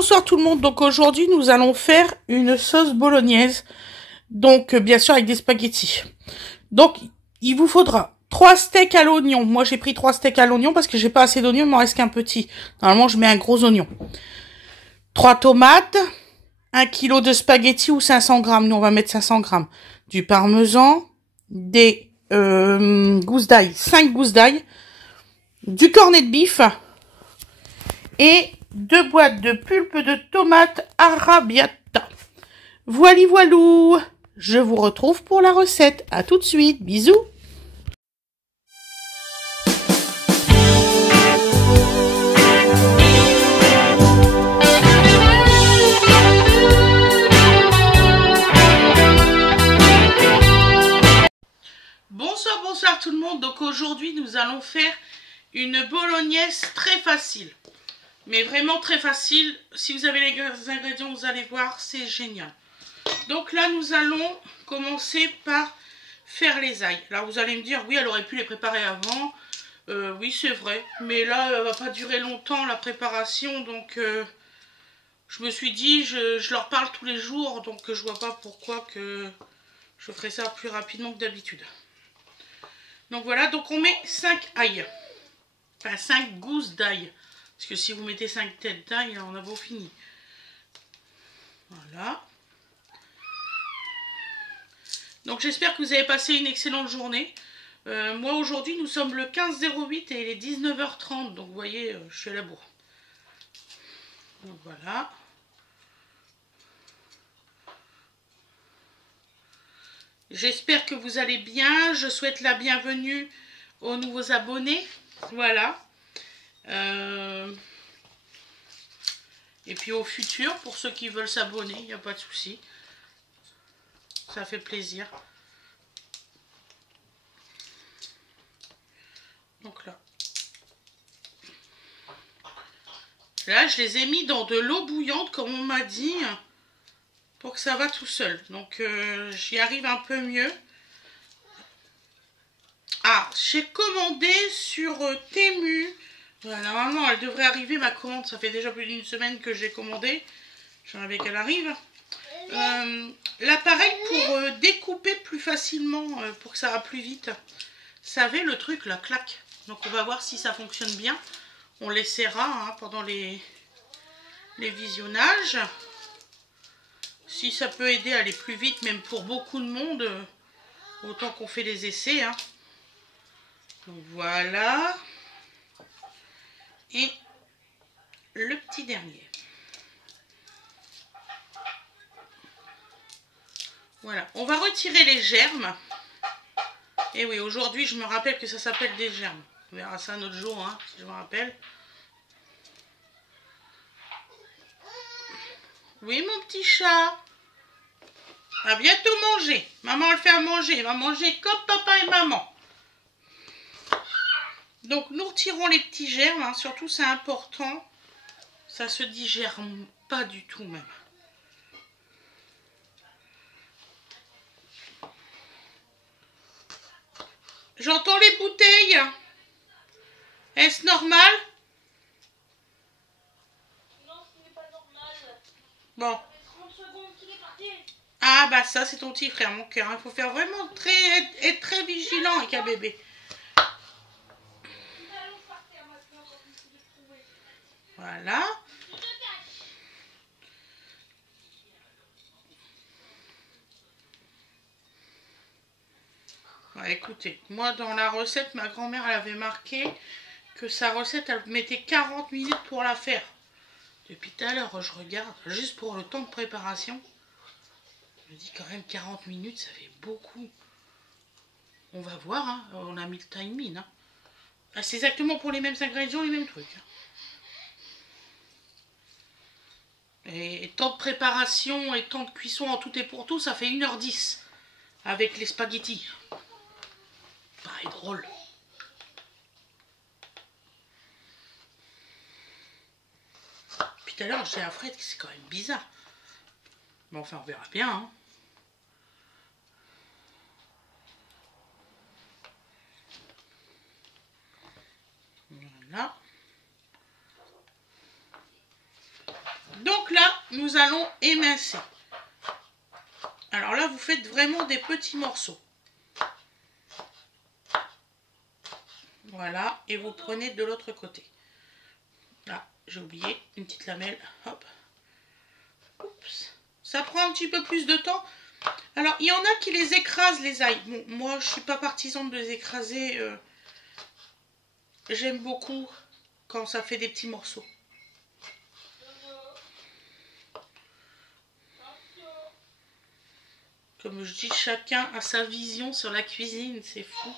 Bonsoir tout le monde. Donc aujourd'hui nous allons faire une sauce bolognaise. Donc bien sûr avec des spaghettis. Donc il vous faudra 3 steaks à l'oignon. Moi j'ai pris 3 steaks à l'oignon parce que j'ai pas assez d'oignons, il m'en reste qu'un petit. Normalement je mets un gros oignon. 3 tomates, 1 kg de spaghettis ou 500 grammes. Nous on va mettre 500 grammes. Du parmesan, des gousses d'ail, 5 gousses d'ail, du cornet de bif et 2 boîtes de pulpe de tomates arrabbiata. Voili voilou. Je vous retrouve pour la recette. À tout de suite. Bisous. Bonsoir tout le monde. Donc aujourd'hui nous allons faire une bolognaise très facile. Mais vraiment très facile. Si vous avez les ingrédients, vous allez voir, c'est génial. Donc là, nous allons commencer par faire les ails. Là, vous allez me dire, oui, elle aurait pu les préparer avant. Oui, c'est vrai. Mais là, elle va pas durer longtemps, la préparation. Donc, je me suis dit, je leur parle tous les jours. Donc, je vois pas pourquoi que je ferai ça plus rapidement que d'habitude. Donc, voilà. Donc, on met 5 ails. Enfin, 5 gousses d'ail. Parce que si vous mettez 5 têtes d'ail, on a beau fini. Voilà. Donc j'espère que vous avez passé une excellente journée. Moi aujourd'hui nous sommes le 15/08 et il est 19h30. Donc vous voyez, je suis à la bourre. Donc voilà. J'espère que vous allez bien. Je souhaite la bienvenue aux nouveaux abonnés. Voilà. Et puis au futur, pour ceux qui veulent s'abonner, il n'y a pas de souci. Ça fait plaisir. Donc là. Là, je les ai mis dans de l'eau bouillante, comme on m'a dit, pour que ça va tout seul. Donc, j'y arrive un peu mieux. Ah, j'ai commandé sur Temu. Voilà, normalement, elle devrait arriver, ma commande. Ça fait déjà plus d'une semaine que j'ai commandé. J'en avais qu'elle arrive. L'appareil pour découper plus facilement, pour que ça va plus vite. Vous savez, le truc, la claque. Donc, on va voir si ça fonctionne bien. On l'essaiera hein, pendant les visionnages. Si ça peut aider à aller plus vite, même pour beaucoup de monde, autant qu'on fait les essais. Hein. Donc, voilà. Et le petit dernier. Voilà, on va retirer les germes. Et oui, aujourd'hui, je me rappelle que ça s'appelle des germes. On verra ça un autre jour, hein, si je me rappelle. Oui, mon petit chat. Va bientôt manger. Maman le fait à manger. Il va manger comme papa et maman. Donc, nous retirons les petits germes. Hein. Surtout, c'est important. Ça se digère pas du tout, même. J'entends les bouteilles. Est-ce normal? Non, ce n'est pas normal. Bon. 30 secondes qu'il est parti. Ah bah ça c'est ton petit frère, mon cœur. Il faut faire vraiment être très vigilant avec un bébé. Nous allons partir maintenant quand vous pouvez trouver. Voilà. Je te cache. Ouais, écoutez, moi dans la recette, ma grand-mère elle avait marqué que sa recette elle mettait 40 minutes pour la faire. Depuis tout à l'heure je regarde, juste pour le temps de préparation. Je me dis quand même 40 minutes ça fait beaucoup. On va voir, hein. On a mis le timing. Hein. Ah, c'est exactement pour les mêmes ingrédients, les mêmes trucs. Et temps de préparation et temps de cuisson en tout et pour tout, ça fait 1h10 avec les spaghettis. Pareil drôle. Puis tout à l'heure, j'ai à Fred que c'est quand même bizarre. Mais enfin, on verra bien. Hein. Voilà. Donc, nous allons émincer. Alors là, vous faites vraiment des petits morceaux. Voilà, et vous prenez de l'autre côté. Là, j'ai oublié une petite lamelle. Hop. Oups. Ça prend un petit peu plus de temps. Alors, il y en a qui les écrasent, les ails. Bon, moi, je ne suis pas partisane de les écraser. J'aime beaucoup quand ça fait des petits morceaux. Comme je dis, chacun a sa vision sur la cuisine, c'est fou.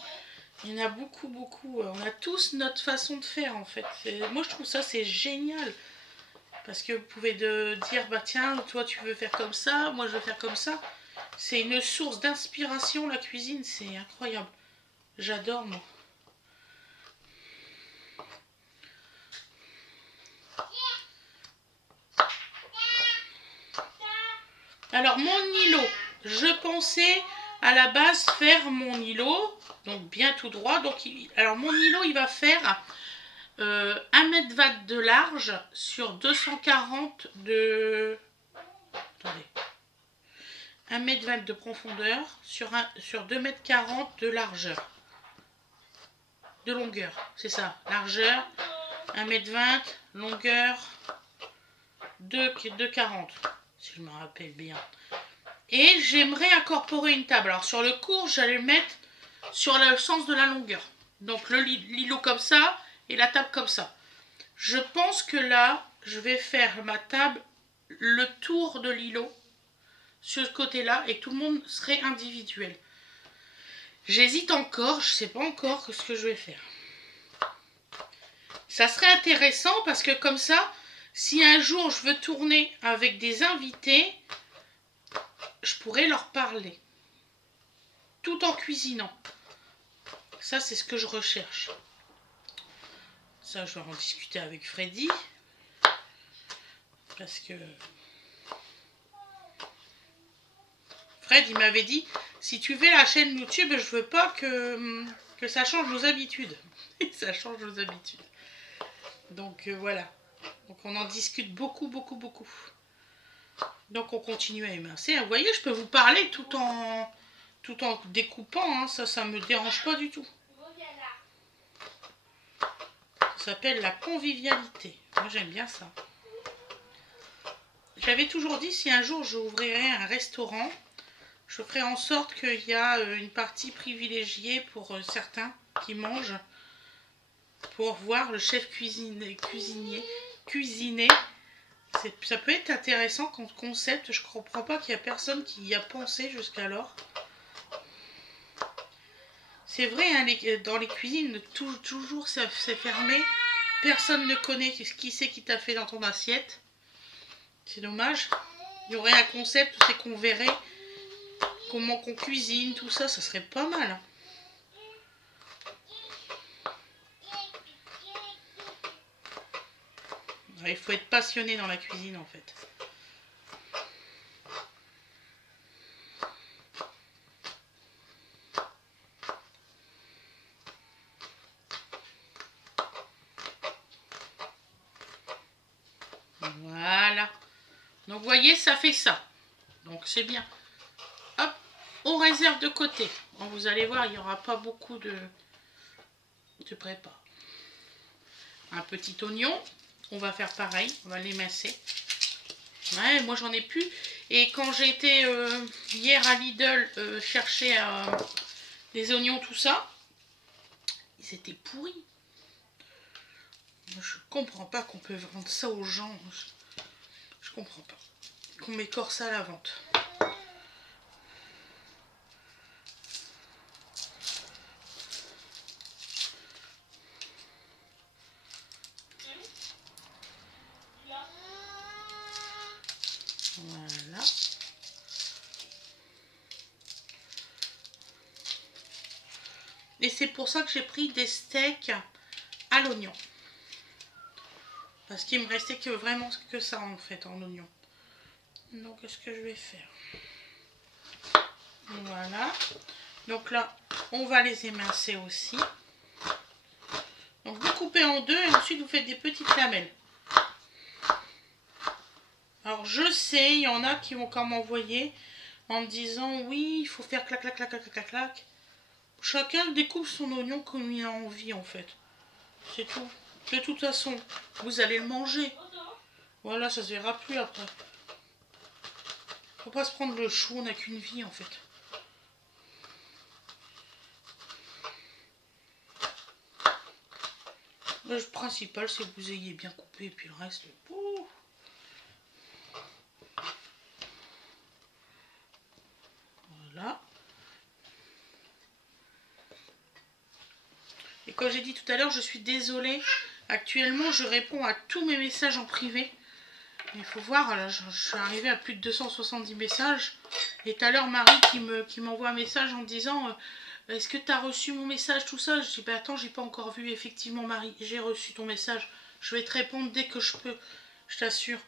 Il y en a beaucoup, beaucoup. On a tous notre façon de faire, en fait. Moi, je trouve ça, c'est génial. Parce que vous pouvez dire, bah tiens, toi, tu veux faire comme ça, moi, je veux faire comme ça. C'est une source d'inspiration, la cuisine, c'est incroyable. J'adore, moi. Alors, mon îlot, je pensais à la base faire mon îlot, donc bien tout droit. Donc, alors, mon îlot, il va faire 1,20 m de large sur 240 de... Attendez. 1,20 m de profondeur sur 2,40 m de largeur. De longueur, c'est ça. Largeur, 1,20 m, longueur, 2,40 m. Si je me rappelle bien. Et j'aimerais incorporer une table. Alors sur le cours, j'allais le mettre sur le sens de la longueur. Donc l'îlot comme ça et la table comme ça. Je pense que là, je vais faire ma table le tour de l'îlot sur ce côté-là et tout le monde serait individuel. J'hésite encore, je ne sais pas encore ce que je vais faire. Ça serait intéressant parce que comme ça, si un jour je veux tourner avec des invités, je pourrais leur parler. Tout en cuisinant. Ça, c'est ce que je recherche. Ça, je vais en discuter avec Freddy. Parce que... Fred, il m'avait dit, si tu fais la chaîne YouTube, je veux pas que ça change nos habitudes. Ça change nos habitudes. Donc, voilà. Donc, on en discute beaucoup, beaucoup, beaucoup. Donc, on continue à émincer. Vous voyez, je peux vous parler tout en découpant. Hein. Ça me dérange pas du tout. Ça s'appelle la convivialité. Moi, j'aime bien ça. J'avais toujours dit, si un jour j'ouvrirais un restaurant, je ferai en sorte qu'il y a une partie privilégiée pour certains qui mangent, pour voir le chef cuisiner. Ça peut être intéressant comme concept. Je ne comprends pas qu'il n'y a personne qui y a pensé jusqu'alors. C'est vrai, hein, dans les cuisines, toujours c'est fermé. Personne ne connaît qui c'est qui t'a fait dans ton assiette. C'est dommage. Il y aurait un concept, c'est qu'on verrait comment qu'on cuisine, tout ça, ça serait pas mal. Hein. Il faut être passionné dans la cuisine en fait. Voilà. Donc vous voyez, ça fait ça. Donc c'est bien. Hop, on réserve de côté. Bon, vous allez voir, il n'y aura pas beaucoup de prépa. Un petit oignon. On va faire pareil, on va l'émincer. Ouais, moi j'en ai plus. Et quand j'ai été hier à Lidl chercher des oignons, tout ça, ils étaient pourris. Moi, je comprends pas qu'on peut vendre ça aux gens. Je comprends pas. Qu'on m'écorce ça à la vente. Voilà. Et c'est pour ça que j'ai pris des steaks à l'oignon. Parce qu'il me restait que vraiment que ça en fait en oignon. Donc qu'est-ce que je vais faire? Voilà. Donc là, on va les émincer aussi. Donc vous coupez en deux et ensuite vous faites des petites lamelles. Alors je sais, il y en a qui vont quand m'envoyer en me disant oui, il faut faire clac clac clac clac clac clac. Chacun découpe son oignon comme il a envie en fait. C'est tout. De toute façon, vous allez le manger. Voilà, ça se verra plus après. Faut pas se prendre le chou, on n'a qu'une vie en fait. Le principal, c'est que vous ayez bien coupé, et puis le reste... Ouh. Voilà. Et comme j'ai dit tout à l'heure, je suis désolée. Actuellement, je réponds à tous mes messages en privé. Il faut voir, là, je suis arrivée à plus de 270 messages. Et tout à l'heure, Marie qui m'envoie un message en disant est-ce que tu as reçu mon message, tout ça? Je dis bah attends, j'ai pas encore vu. Effectivement, Marie, j'ai reçu ton message. Je vais te répondre dès que je peux, je t'assure.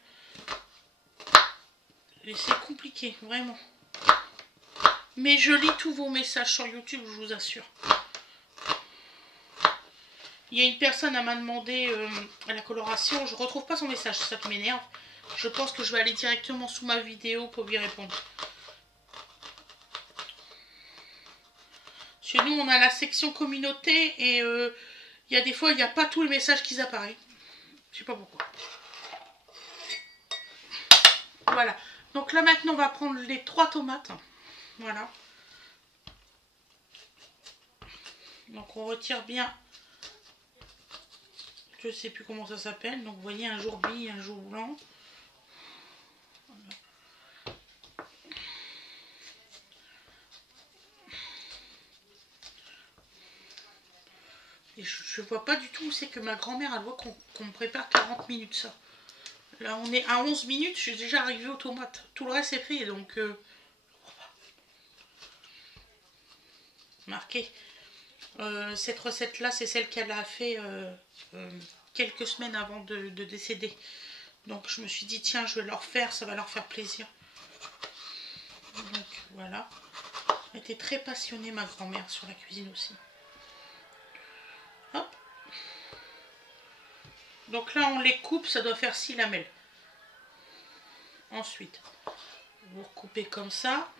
Et c'est compliqué, vraiment. Mais je lis tous vos messages sur YouTube, je vous assure. Il y a une personne à m'a demandé la coloration. Je retrouve pas son message, ça m'énerve. Je pense que je vais aller directement sous ma vidéo pour lui répondre. Chez nous, on a la section communauté et il y a des fois, il n'y a pas tous les messages qui apparaissent. Je sais pas pourquoi. Voilà. Donc là, maintenant, on va prendre les 3 tomates. Voilà. Donc, on retire bien. Je sais plus comment ça s'appelle. Donc, vous voyez, un jour bille, un jour blanc. Voilà. Et je vois pas du tout où c'est que ma grand-mère, elle voit qu'on me prépare 40 minutes ça. Là, on est à 11 minutes, je suis déjà arrivée aux tomates. Tout le reste est fait, donc... Marqué. Cette recette-là, c'est celle qu'elle a fait quelques semaines avant de décéder. Donc, je me suis dit, tiens, je vais leur faire, ça va leur faire plaisir. Donc, voilà. Elle était très passionnée, ma grand-mère, sur la cuisine aussi. Hop. Donc là, on les coupe, ça doit faire 6 lamelles. Ensuite, vous recoupez comme ça.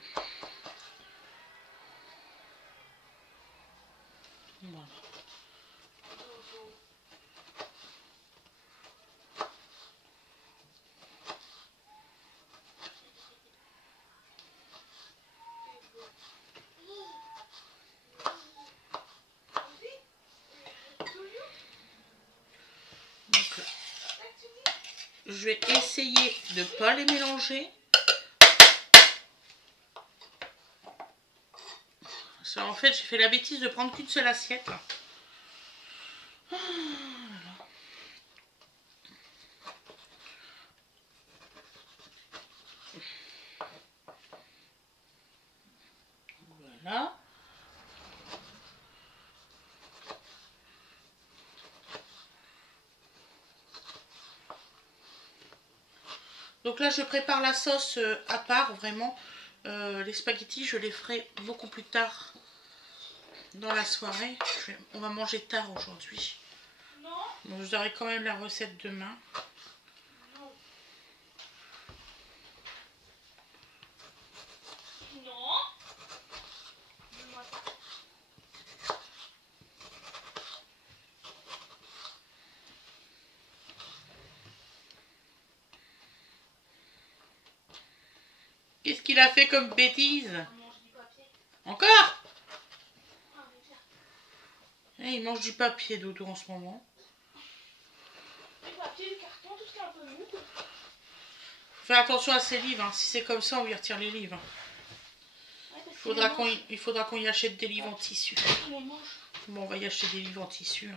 Voilà. Donc là, je vais essayer de ne pas les mélanger. Ça, en fait, j'ai fait la bêtise de prendre qu'une seule assiette. Voilà. Donc là, je prépare la sauce à part, vraiment. Les spaghettis, je les ferai beaucoup plus tard dans la soirée. On va manger tard aujourd'hui. Donc je aurai quand même la recette demain. Qu'est-ce qu'il a fait comme bêtise? Encore? Il mange du papier, Dodo, en ce moment. Fais attention à ses livres, hein. Si c'est comme ça, on lui retire les livres. Il faudra qu'on y achète des livres en tissu. Bon, on va y acheter des livres en tissu.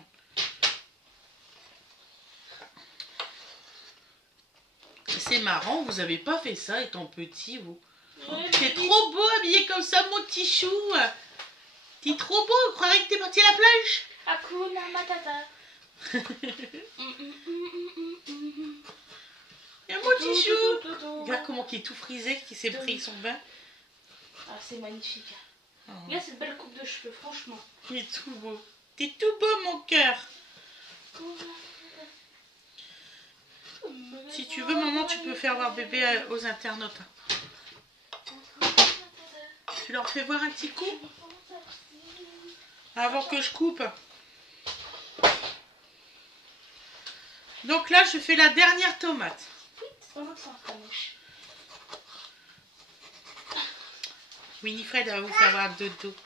C'est marrant, vous avez pas fait ça étant petit, vous. T'es trop beau habillé comme ça, mon petit chou. T'es trop beau, on croirait que t'es parti à la plage. Hakuna Matata. Et mon petit chou. Regarde comment il est tout frisé, qui s'est pris son bain. Ah, c'est magnifique. Regarde cette belle coupe de cheveux, franchement. Il est tout beau. T'es tout beau, mon cœur. Si tu veux, maman, tu peux faire voir bébé aux internautes. Tu leur fais voir un petit coup avant que je coupe. Donc là, je fais la dernière tomate. Winifred va vous faire voir dodo.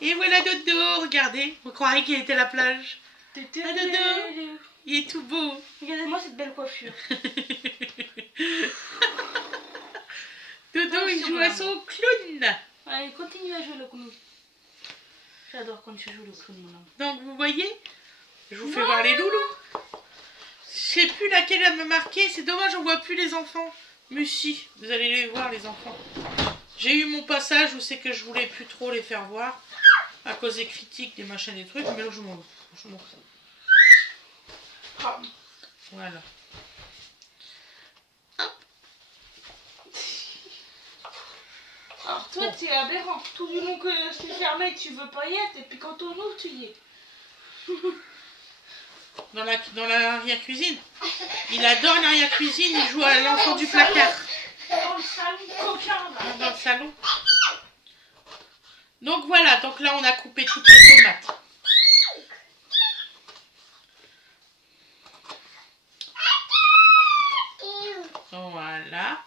Et voilà dodo, regardez. Vous croiriez qu'il était à la plage. Ah, dodo, il est tout beau. Regardez-moi cette belle coiffure. Dodo, il joue à son clown. Allez, continue à jouer le clown. J'adore quand tu joues le clown, mon homme. Donc, vous voyez, je vous fais voir les loulous. Je sais plus laquelle elle m'a marqué. C'est dommage, on voit plus les enfants. Mais si, vous allez les voir, les enfants. J'ai eu mon passage où c'est que je voulais plus trop les faire voir. À cause des critiques, des machins, des trucs. Mais là, je m'en fous. Voilà. Alors toi, tu es aberrant. Tout du long que c'est fermé, tu veux pas y être. Et puis quand on ouvre, tu y es. Dans l'arrière-cuisine. Il adore l'arrière-cuisine. Il joue à l'enfant du placard. Dans le salon coquin, là. Dans le salon. Donc voilà. Donc là, on a coupé toutes les tomates. Voilà.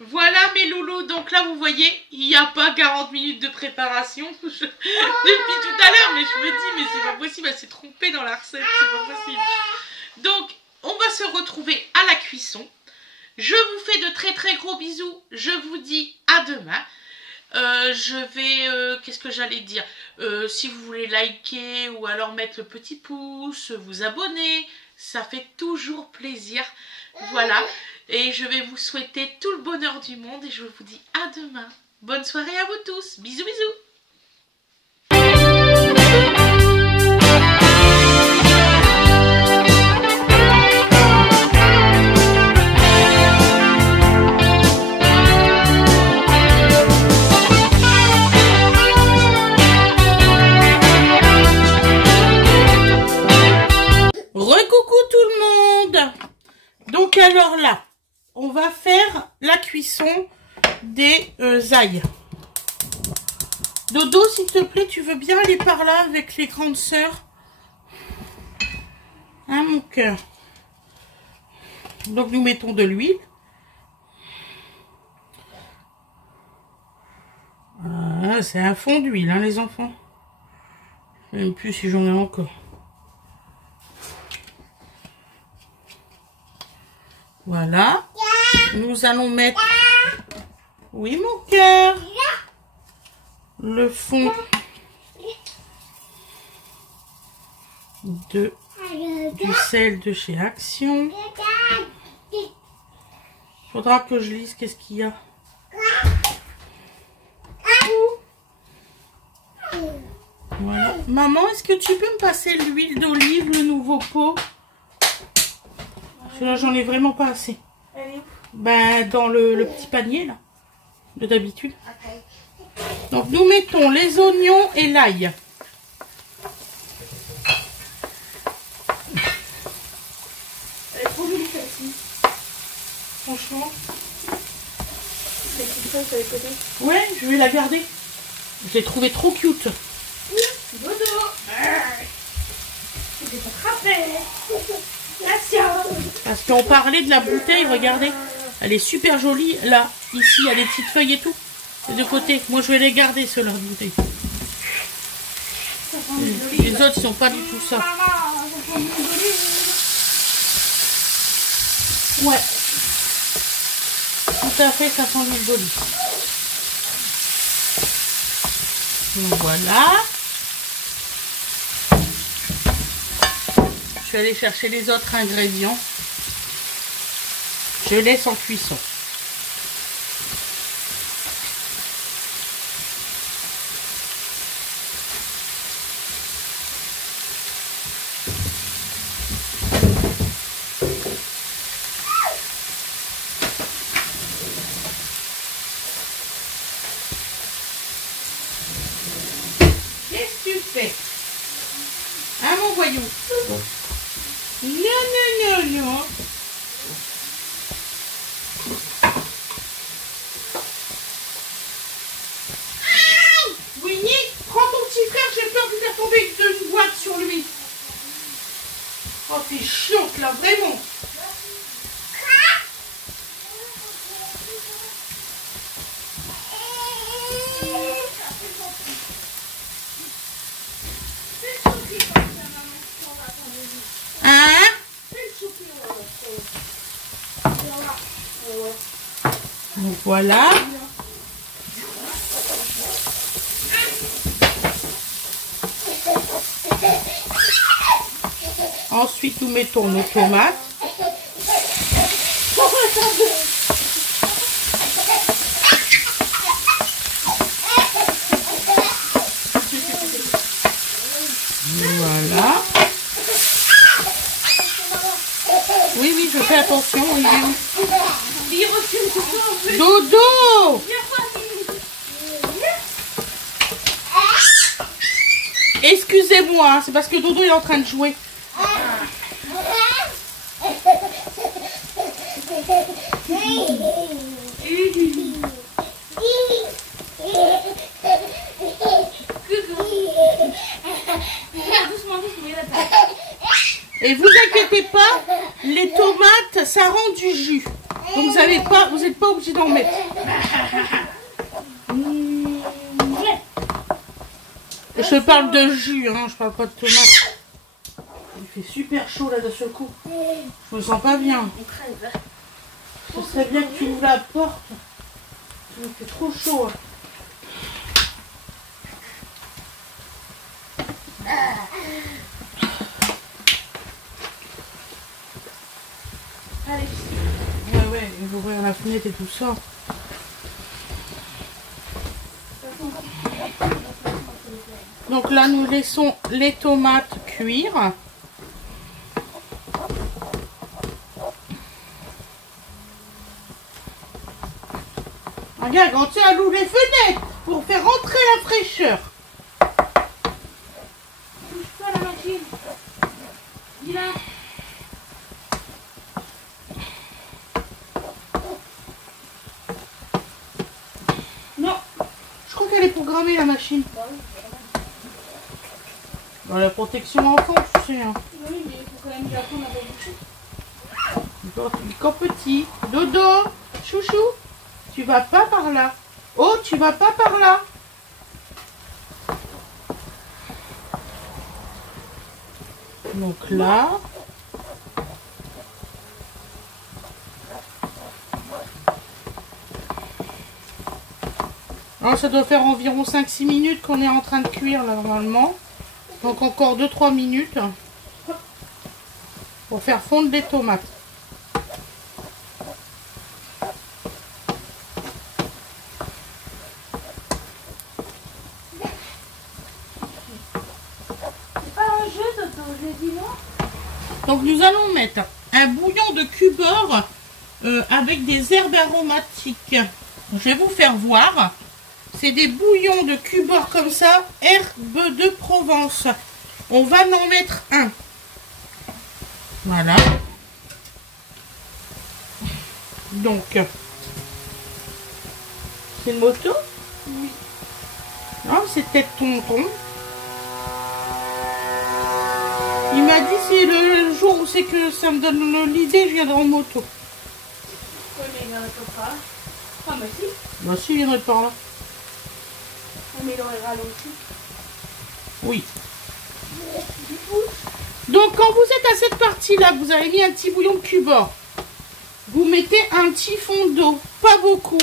Voilà mes loulous, donc là vous voyez, il n'y a pas 40 minutes de préparation depuis tout à l'heure, mais je me dis, mais c'est pas possible, elle s'est trompée dans la recette, c'est pas possible. Donc, on va se retrouver à la cuisson. Je vous fais de très très gros bisous, je vous dis à demain. Qu'est-ce que j'allais dire, si vous voulez liker ou alors mettre le petit pouce, vous abonner, ça fait toujours plaisir. Voilà, et je vais vous souhaiter tout le bonheur du monde et je vous dis à demain. Bonne soirée à vous tous, bisous bisous. Recoucou tout le monde. Donc alors là, on va faire la cuisson des ailles. Dodo, s'il te plaît, tu veux bien aller par là avec les grandes sœurs? Hein, mon cœur? Donc nous mettons de l'huile. Ah, c'est un fond d'huile, hein, les enfants. Je ne sais même plus si j'en ai encore. Voilà. Nous allons mettre... Oui, mon cœur. Le fond du sel de chez Action. Faudra que je lise qu'est-ce qu'il y a. Voilà. Maman, est-ce que tu peux me passer l'huile d'olive, le nouveau pot? Parce que là, j'en ai vraiment pas assez. Ben, dans le petit panier, là, de d'habitude. Donc, nous mettons les oignons et l'ail. Elle est trop jolie, celle-ci. Franchement. Les petites feuilles sur les côtés. Ouais, je vais la garder. Je l'ai trouvée trop cute. Dodo. Je vais t'attraper. Parce qu'on parlait de la bouteille, regardez. Elle est super jolie. Là, ici, il y a des petites feuilles et tout. Et de côté. Moi, je vais les garder, ceux-là, de bouteille. Les autres, ils sont pas du tout ça. Ouais. Tout à fait, ça sent l'huile d'olive. Donc, voilà. Je vais aller chercher les autres ingrédients. Je laisse en cuisson. Qu'est-ce que tu voyons. Non, non, non, non. Winnie, prends ton petit frère, j'ai peur de faire tomber une boîte sur lui. Oh, t'es chiante là, vraiment. Hein? Donc voilà. Ensuite, nous mettons nos tomates. Voilà. Oui, oui, je fais attention. Dodo! Excusez-moi, hein, c'est parce que Dodo est en train de jouer. Et vous inquiétez pas, les tomates, ça rend du jus. Donc vous n'êtes pas obligé d'en mettre. Je parle de jus, hein, je parle pas de tomates. Il fait super chaud là de ce coup. Je me sens pas bien. Ce serait bien que tu ouvres la porte. Il me fait trop chaud. Allez. Ouais, il faut ouvrir la fenêtre et tout ça. Donc là, nous laissons les tomates cuire. Regarde, quand tu alloues les fenêtres pour faire rentrer la fraîcheur. Touche pas la machine. Dis-la. Non, je crois qu'elle est programmée la machine. Dans la protection enfant, tu sais. Hein. Oui, mais il faut quand même bien qu'on a pas bouché. Quand petit. Dodo, chouchou, tu vas pas par là. Oh, tu vas pas par là. Donc là. Alors, ça doit faire environ 5-6 minutes qu'on est en train de cuire là normalement. Donc encore 2-3 minutes pour faire fondre les tomates. C'est pas un jeu, Toto, je dis non. Donc nous allons mettre un bouillon de cubeur avec des herbes aromatiques. Je vais vous faire voir. C'est des bouillons de cubeur comme ça, herbes de Provence. On va en mettre un. Voilà. Donc, c'est une moto? Oui. Non, c'est peut-être tonton. Il m'a dit c'est le jour où c'est que ça me donne l'idée, je viendrai en moto. Oui, mais il n'arrête pas. Ah, bah si. Bah si, il viendrait par là. Mais il aurait ralenti. Oui. Donc quand vous êtes à cette partie-là, vous avez mis un petit bouillon de cubeur. Vous mettez un petit fond d'eau, pas beaucoup.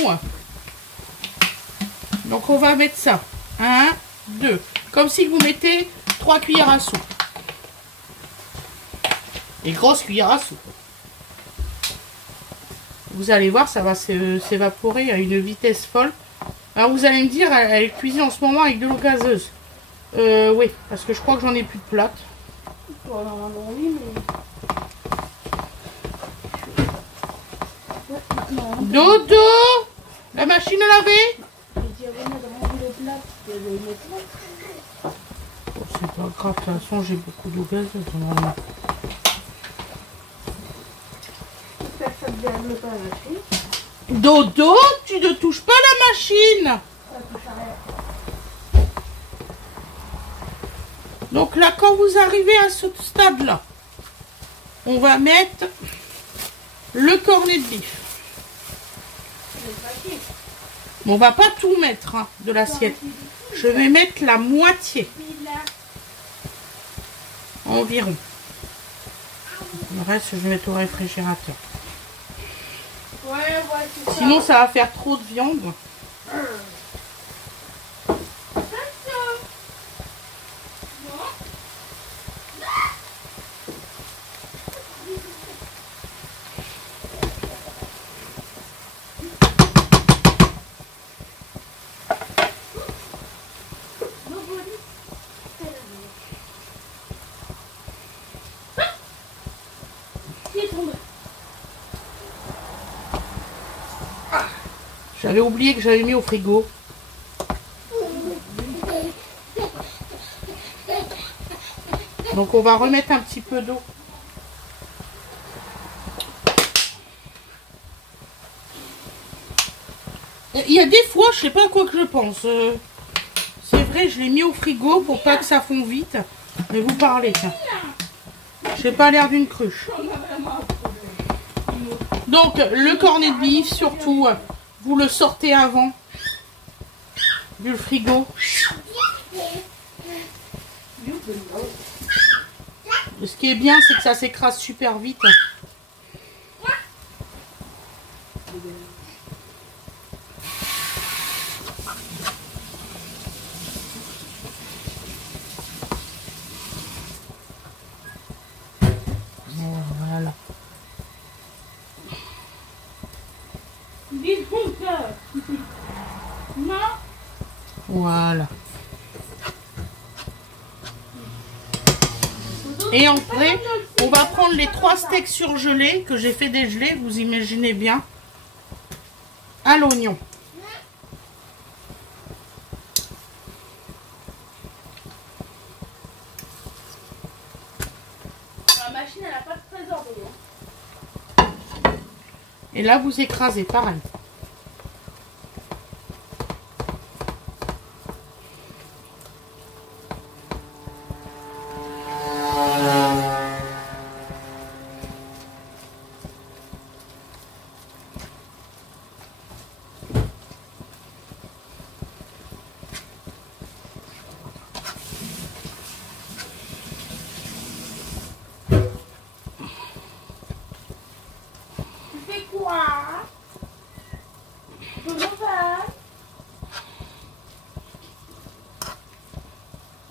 Donc on va mettre ça. 1, 2. Comme si vous mettez 3 cuillères à soupe. Et grosses cuillères à soupe. Vous allez voir, ça va s'évaporer à une vitesse folle. Alors vous allez me dire, elle cuisine en ce moment avec de l'eau gazeuse. Oui, parce que je crois que j'en ai plus de plate. Bon, normalement, oui, mais... Dodo, la machine à laver. Je dis à René de rendre le plat, de le mettre là. C'est pas grave, de toute façon j'ai beaucoup d'eau gazeuse normalement. Dodo, tu ne touches pas la machine. Donc là, quand vous arrivez à ce stade-là, on va mettre le cornet de bif. On va pas tout mettre hein, de l'assiette. Je vais mettre la moitié. Environ. Le reste, je vais mettre au réfrigérateur. Sinon, ça va faire trop de viande. J'avais oublié que j'avais mis au frigo. Donc on va remettre un petit peu d'eau. Il y a des fois, je sais pas à quoi que je pense. C'est vrai, je l'ai mis au frigo pour pas que ça fonde vite. Mais vous parlez, tiens. J'ai pas l'air d'une cruche. Donc le cornet de bif, surtout, vous le sortez avant du frigo. Ce qui est bien, c'est que ça s'écrase super vite. Voilà. Voilà. Et après, on va prendre les 3 steaks surgelés que j'ai fait dégeler, vous imaginez bien, à l'oignon. La machine, elle n'a pas de trésor dedans. Et là, vous écrasez, pareil.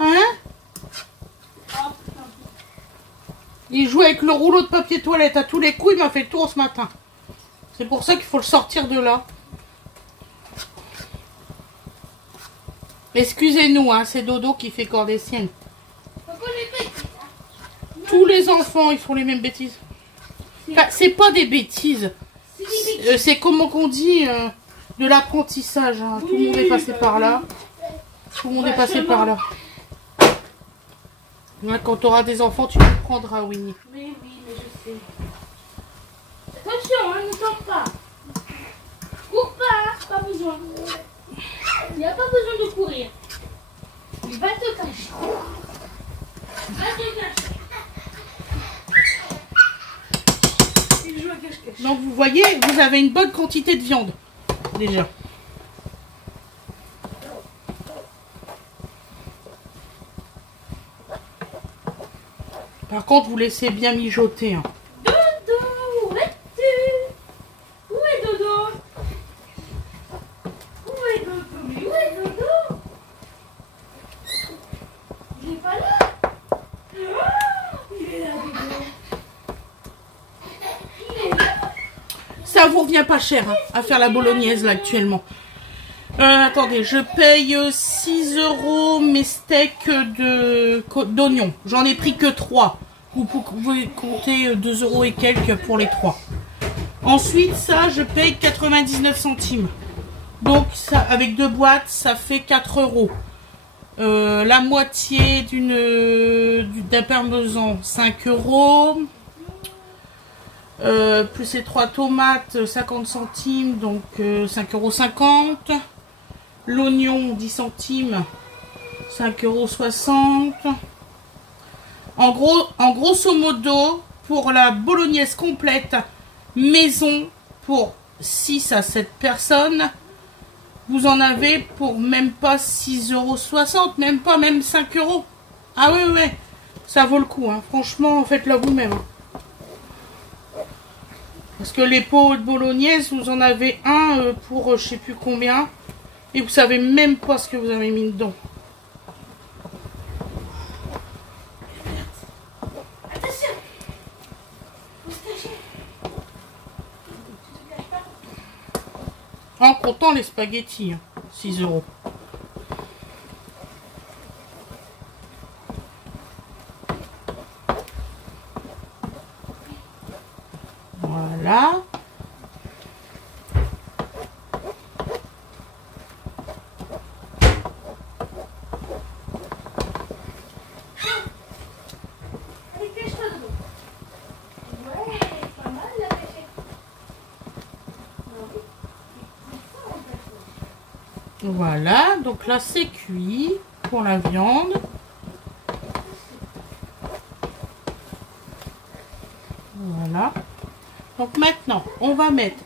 Hein? Il joue avec le rouleau de papier toilette à tous les coups, il m'a fait le tour ce matin. C'est pour ça qu'il faut le sortir de là. Excusez-nous, hein, c'est Dodo qui fait corps des siennes. Tous les enfants, ils font les mêmes bêtises. Enfin, c'est pas des bêtises. C'est comment qu'on dit de l'apprentissage. Hein. Tout le monde est passé par là. Tout le monde est passé par là. Là, quand tu auras des enfants, tu comprendras, Winnie. Mais oui, mais je sais. Attention, hein, ne tombe pas. Cours pas, pas besoin. Il n'y a pas besoin de courir. Il va te cacher. Va te cacher. Il joue à cache-cache. Donc vous voyez, vous avez une bonne quantité de viande déjà. Par contre, vous laissez bien mijoter. Hein. Dodo, où es-tu? Où est Dodo? Où est Dodo? Mais où est Dodo? Il n'est pas là. Oh, il est là, Dodo. Il est là. Ça vous revient pas cher hein, à faire la bolognaise là actuellement. Attendez, je paye 6 € mes steaks d'oignons. J'en ai pris que 3. Vous pouvez compter 2 € et quelques pour les 3. Ensuite, ça, je paye 99 centimes. Donc, ça, avec 2 boîtes, ça fait 4 €. La moitié d'un parmesan, 5 €. Plus les 3 tomates, 50 centimes, donc 5,50 €. L'oignon, 10 centimes, 5,60 €. En grosso modo, pour la bolognaise complète maison, pour 6 à 7 personnes, vous en avez pour même pas 6,60 €, même 5 €. Ah oui, oui, ça vaut le coup, hein. Franchement, faites-le vous-même. Hein. Parce que les pots de bolognaise, vous en avez un pour je sais plus combien. Et vous savez même pas ce que vous avez mis dedans. Attention. Faut se cacher. En comptant les spaghettis, hein. 6 €. Voilà. Allez, cache-toi dedans. Ouais, pas mal la cachette. Voilà, donc là c'est cuit pour la viande. Voilà. Donc maintenant, on va mettre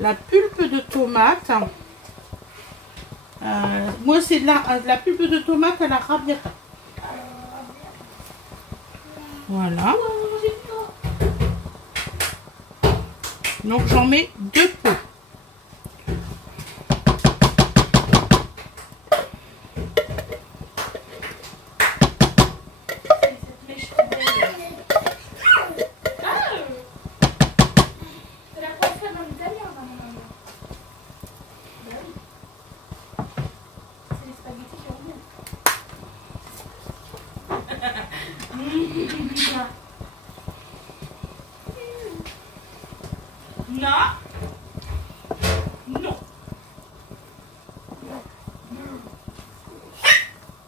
la pulpe de tomate. Moi, c'est de la pulpe de tomate à la rabbiata. Voilà. Donc j'en mets 2 pots. Non. Non.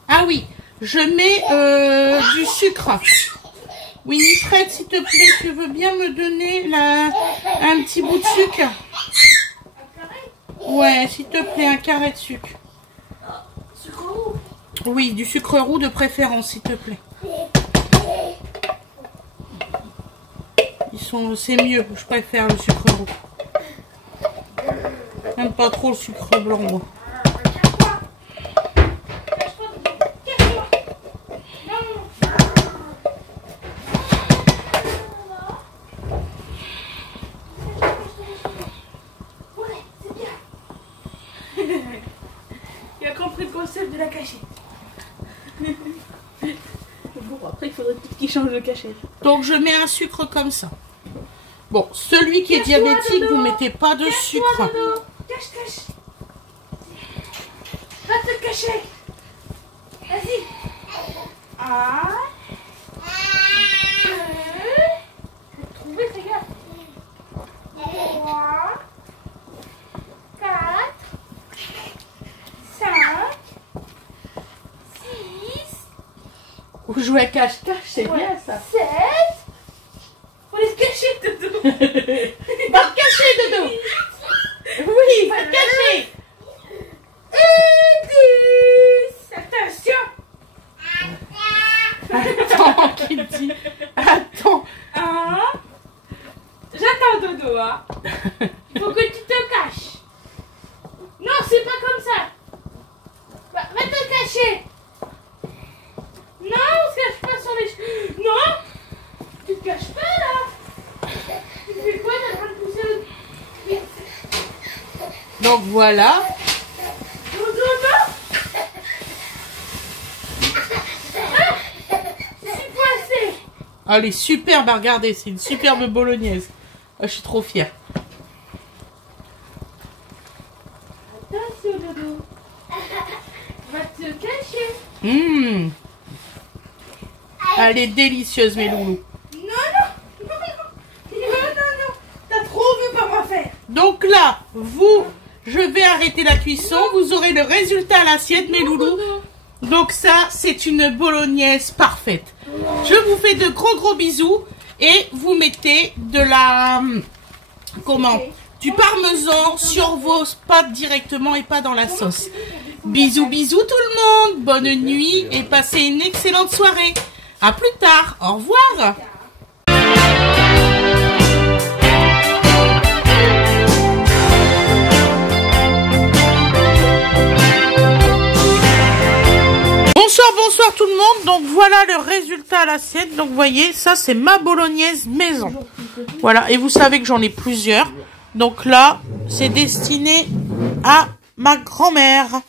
Ah oui, je mets du sucre. Oui, Fred, s'il te plaît, tu veux bien me donner un petit bout de sucre? Un carré. Ouais, s'il te plaît, un carré de sucre. Sucre roux. Oui, du sucre roux de préférence, s'il te plaît. C'est mieux, je préfère le sucre roux. J'aime pas trop le sucre blanc, moi. Il a compris le concept de la cachette. Bon, après, il faudrait peut-être qu'il change de cachette. Donc, je mets un sucre comme ça. Bon, celui qui est diabétique, vous mettez pas de sucre. Cache, cache. Va te cacher. Vas-y. 1, 2. Faut te trouver, fais gaffe. 3, 4, 5, 6. Vous jouez à cache-cache, c'est bien ça. 7. Faut les cacher, Dodo. Va te cacher, Dodo. Oui, va te cacher. Et 10. Attention. Attends, qu'il dit. Attends. 1. J'attends, Dodo, hein. Il faut que tu te caches. Non, c'est pas comme ça. Va te cacher. Non, on se cache pas sur les cheveux. Non. Tu te caches pas, là. Tu fais quoi? T'es en train de pousser le... Donc voilà. Dodo, non. Ah, c'est coincé. Elle est superbe à regarder, c'est une superbe bolognaise. Ah, je suis trop fière. Attention, Dodo. Va te cacher. Elle est délicieuse, mes loulous. Non. T'as trop vu comment faire. Donc là, vous Je vais arrêter la cuisson. Vous aurez le résultat à l'assiette, mes loulous. Donc ça, c'est une bolognaise parfaite. Je vous fais de gros bisous. Et vous mettez de la... du parmesan sur vos pâtes directement et pas dans la sauce. Bisous tout le monde. Bonne nuit et passez une excellente soirée. À plus tard. Au revoir. Bonsoir tout le monde. Donc voilà le résultat à l'assiette. Donc vous voyez, ça c'est ma bolognaise maison. Voilà, et vous savez que j'en ai plusieurs. Donc là, c'est destiné à ma grand-mère.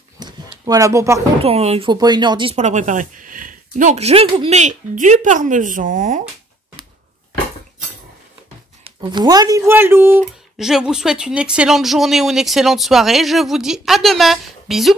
Voilà, bon par contre, il faut pas 1h10 pour la préparer. Donc je vous mets du parmesan. Voilou. Je vous souhaite une excellente journée ou une excellente soirée. Je vous dis à demain. Bisous.